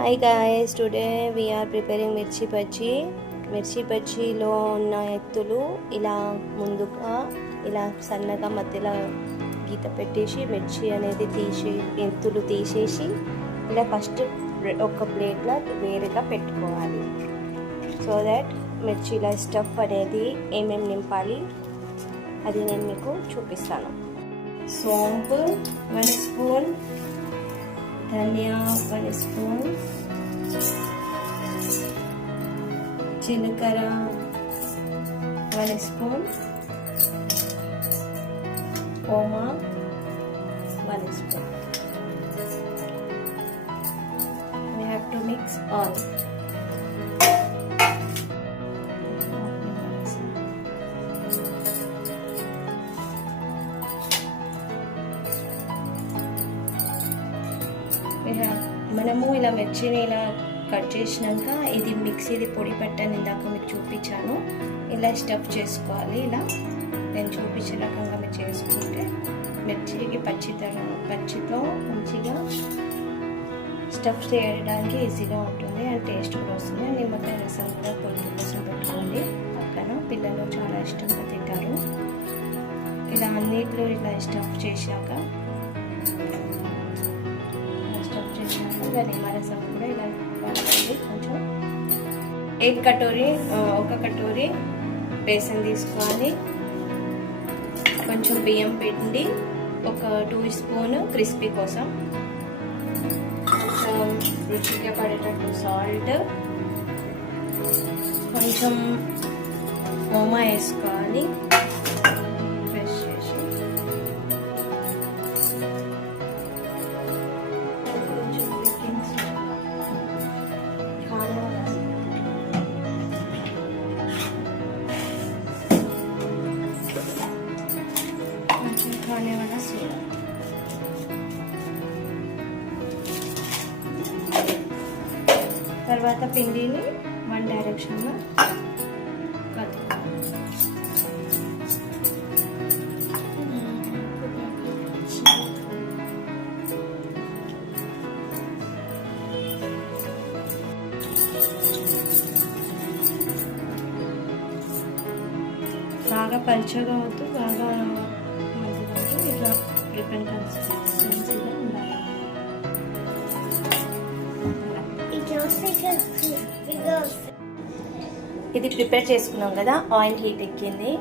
Hi guys, today we are preparing మిర్చి బజ్జీ. మిర్చి బజ్జీలో ఉన్న ఎత్తులు ఇలా ముందుగా ఇలా సన్నగా మధ్యలో గీత పెట్టేసి మిర్చి అనేది ఎత్తులు తీసేసి ఇలా ఫస్ట్ ఒక ప్లేట్లో వేరుగా పెట్టుకోవాలి. సో దట్ మిర్చిలో స్టఫ్ అనేది ఏమేమి నింపాలి అది నేను మీకు చూపిస్తాను. సోంపు 1 స్పూన్, धनिया 1 स्पून, जीलकर्र 1 स्पून, ओमा 1 spoon. We have to mix all. మనము ఇలా మిర్చిని ఇలా కట్ చేసినాక ఇది మిక్సీది పొడి పెట్టని ఇందాక మీకు చూపించాను. ఇలా స్టఫ్ చేసుకోవాలి. ఇలా నేను చూపించే రకంగా మీరు చేసుకుంటే మిర్చికి పచ్చితో మంచిగా స్టఫ్ చేయడానికి ఈజీగా ఉంటుంది అండ్ టేస్ట్ కూడా వస్తుంది. నిమ్మకాయ రసం కూడా పొడి కోసం పెట్టుకోండి పక్కన. పిల్లలు చాలా ఇష్టంగా తింటారు. ఇలా అన్నిట్లో ఇలా స్టఫ్ చేశాక నిమ్మరసం కూడా ఇలా వాడాలి. కొంచెం ఒక కటోరీ బేసన్ తీసుకోవాలి. కొంచెం బియ్యం పిండి, ఒక 2 స్పూన్ క్రిస్పీ కోసం, కొంచెం రుచిగా పడేటట్టు సాల్ట్, కొంచెం ఓమా వేసుకోవాలి. ఫ్రెష్ చేసి खाने वाला सोडा. తర్వాత పిండిని 1 డైరెక్షన్లో కలుపుకోవాలి. బాగా పలుచగా వద్దు, బాగా ఇట్లా రిబ్బన్ కన్సిస్టెన్సీలో ఉండాలి. ఇది ప్రిపేర్ చేసుకున్నాం కదా, ఆయిల్ హీట్ ఎక్కింది.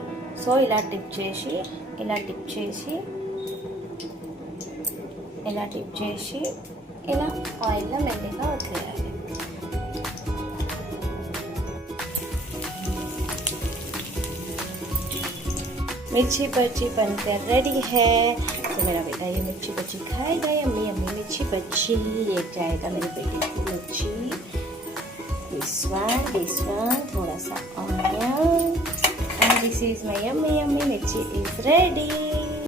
సో ఇలా డిప్ చేసి ఇలా ఆయిల్లో మెల్లిగా వదిలేయాలి. मिर्ची बज्जी बनकर रेडी है. तो मेरा बेटा ये मिर्ची बज्जी खाएगा. यम्मी यम्मी मिर्ची बज्जी ले जाएगा मेरे बेटे को. मिर्ची this one थोड़ा सा onion and this is my yummy मिर्ची is ready.